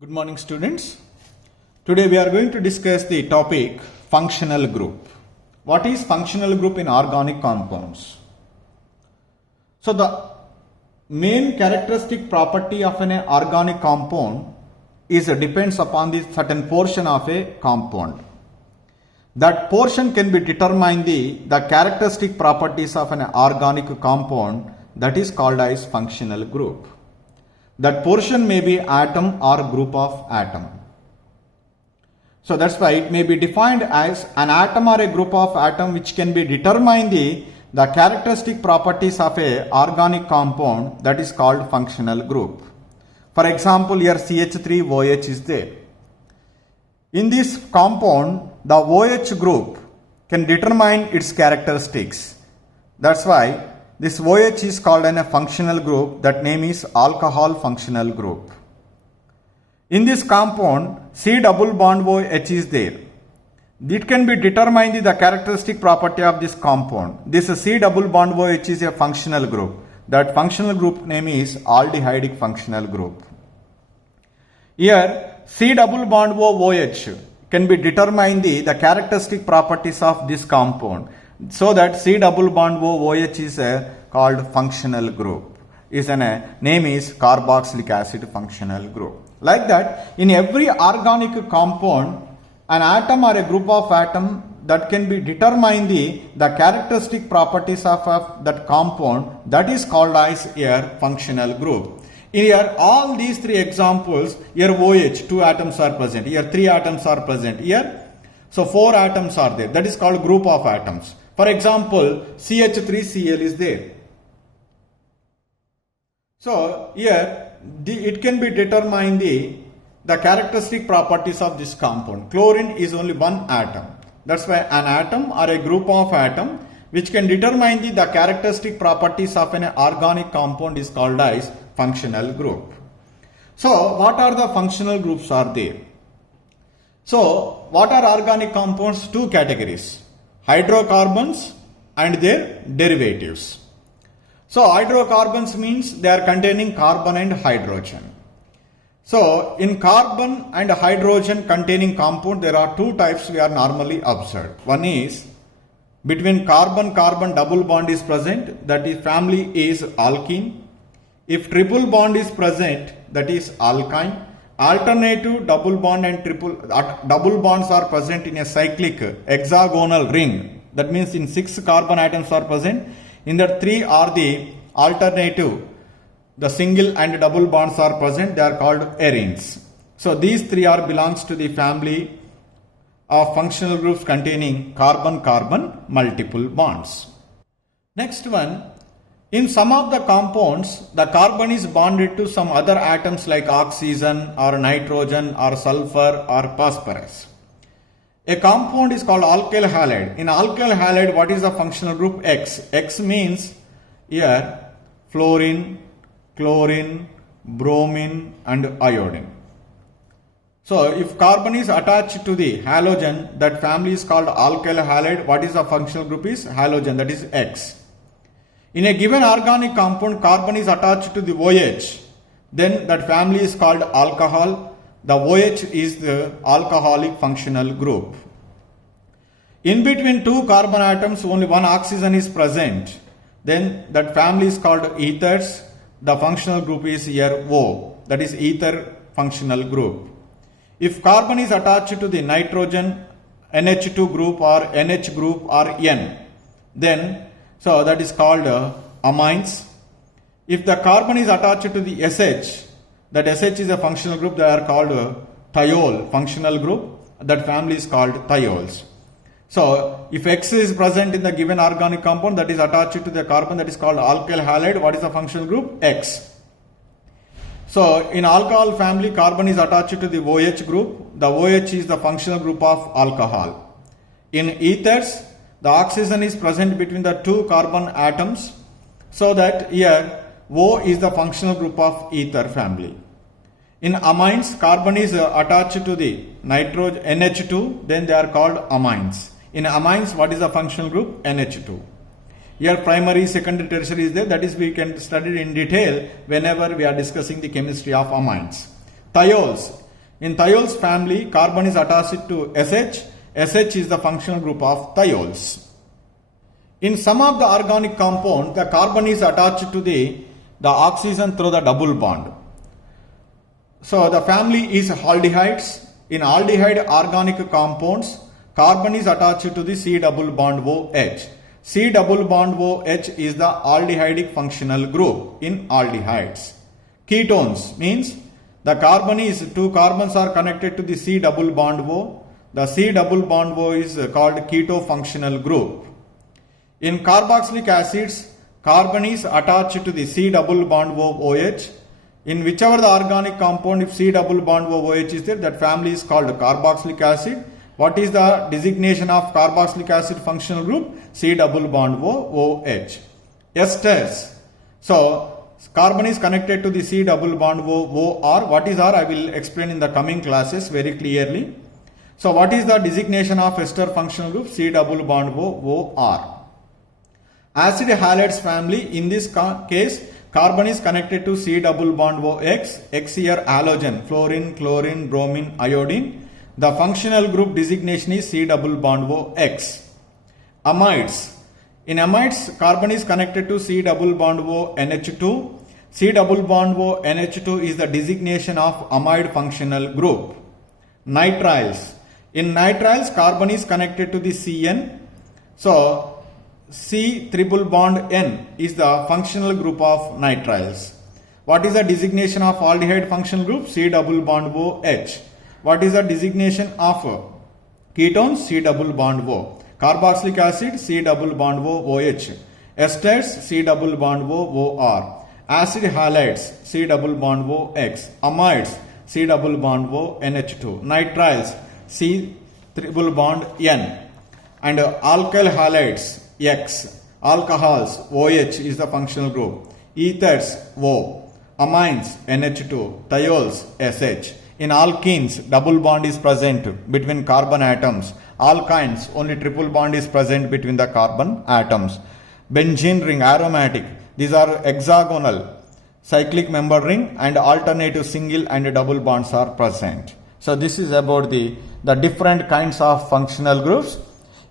Good morning, students. Today we are going to discuss the topic functional group. What is functional group in organic compounds? So the main characteristic property of an organic compound is depends upon the certain portion of a compound. That portion can be determined the characteristic properties of an organic compound, that is called as functional group. That portion may be atom or group of atom. So that's why it may be defined as an atom or a group of atom which can be determined the characteristic properties of a organic compound, that is called functional group. For example, here CH3OH is there. In this compound, the OH group can determine its characteristics. That's why this OH is called a functional group. That name is alcohol functional group. In this compound, C double bond OH is there. It can be determined the characteristic property of this compound. This C double bond OH is a functional group. That functional group name is aldehydic functional group. Here, C double bond OH can be determined the characteristic properties of this compound. So that C double bond OH is called functional group. Name is carboxylic acid functional group. Like that, in every organic compound, an atom or a group of atom that can be determined the characteristic properties of that compound, that is called as a functional group. Here, all these three examples, here OH, 2 atoms are present. Here 3 atoms are present. Here, so 4 atoms are there. That is called group of atoms. For example, CH3Cl is there. So here it can be determined the characteristic properties of this compound. Chlorine is only one atom. That's why an atom or a group of atom which can determine the characteristic properties of an organic compound is called as functional group. So what are the functional groups are there? So what are organic compounds? 2 categories: hydrocarbons and their derivatives. So hydrocarbons means they are containing carbon and hydrogen. So in carbon and hydrogen containing compound, there are 2 types we are normally observed. One is between carbon-carbon double bond is present, that is family is alkene. If triple bond is present, that is alkyne. Alternative double bond and double bonds are present in a cyclic hexagonal ring. That means in 6 carbon atoms are present. In that 3 are the alternative. The single and double bonds are present. They are called arenes. So these 3 are belongs to the family of functional groups containing carbon-carbon multiple bonds. Next one. In some of the compounds, the carbon is bonded to some other atoms like oxygen or nitrogen or sulfur or phosphorus. A compound is called alkyl halide. In alkyl halide, what is the functional group? X. X means here fluorine, chlorine, bromine and iodine. So if carbon is attached to the halogen, that family is called alkyl halide. What is the functional group? Is halogen, that is X. In a given organic compound, carbon is attached to the OH, then that family is called alcohol. The OH is the alcoholic functional group. In between 2 carbon atoms, only 1 oxygen is present, then that family is called ethers. The functional group is here O, that is ether functional group. If carbon is attached to the nitrogen, NH2 group or NH group or N, then so that is called amines. If the carbon is attached to the SH, that SH is a functional group, they are called thiol functional group. That family is called thiols. So if X is present in the given organic compound that is attached to the carbon, that is called alkyl halide. What is the functional group? X. So in alcohol family, carbon is attached to the OH group. The OH is the functional group of alcohol. In ethers, the oxygen is present between the 2 carbon atoms, so that here O is the functional group of ether family. In amines, carbon is attached to the nitrogen NH2, then they are called amines. In amines, what is the functional group? NH2. Here primary, secondary, tertiary is there. That is, we can study in detail whenever we are discussing the chemistry of amines. Thiols. In thiols family, carbon is attached to SH. SH is the functional group of thiols. In some of the organic compounds, the carbon is attached to the oxygen through the double bond. So the family is aldehydes. In aldehyde organic compounds, carbon is attached to the C double bond OH. C double bond OH is the aldehydic functional group in aldehydes. Ketones means the two carbons are connected to the C double bond O. The C double bond O is called keto functional group. In carboxylic acids, carbon is attached to the C double bond O OH. In whichever the organic compound, if C double bond O OH is there, that family is called carboxylic acid. What is the designation of carboxylic acid functional group? C double bond O OH. Esters. So carbon is connected to the C double bond O R. What is R? I will explain in the coming classes very clearly. So what is the designation of ester functional group? C double bond O R. Acid halides family, in this case, carbon is connected to C double bond OX. X here halogen, fluorine, chlorine, bromine, iodine. The functional group designation is C double bond OX. Amides. In amides, carbon is connected to C double bond O NH2. C double bond O NH2 is the designation of amide functional group. Nitriles. In nitriles, carbon is connected to the CN. So C triple bond N is the functional group of nitriles. What is the designation of aldehyde functional group? C double bond OH. What is the designation of ketones? C double bond O. Carboxylic acid, C double bond O OH. Esters, C double bond O OR. Acid halides, C double bond OX. Amides, C double bond O NH2. Nitriles, C triple bond N. And alkyl halides, X. Alcohols, OH is the functional group. Ethers, O. Amines, NH2. Thiols, SH. In alkenes, double bond is present between carbon atoms. Alkynes, only triple bond is present between the carbon atoms. Benzene ring, aromatic. These are hexagonal cyclic member ring, and alternative single and double bonds are present. So this is about the different kinds of functional groups.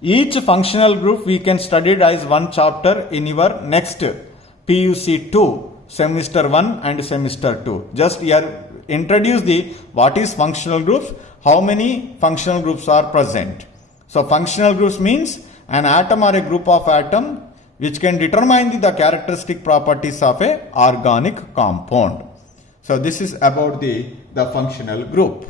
Each functional group we can study it as one chapter in your next PUC 2, semester 1 and semester 2. Just here introduce what is functional groups, how many functional groups are present. So functional groups means an atom or a group of atom which can determine the characteristic properties of a organic compound. So this is about the functional group.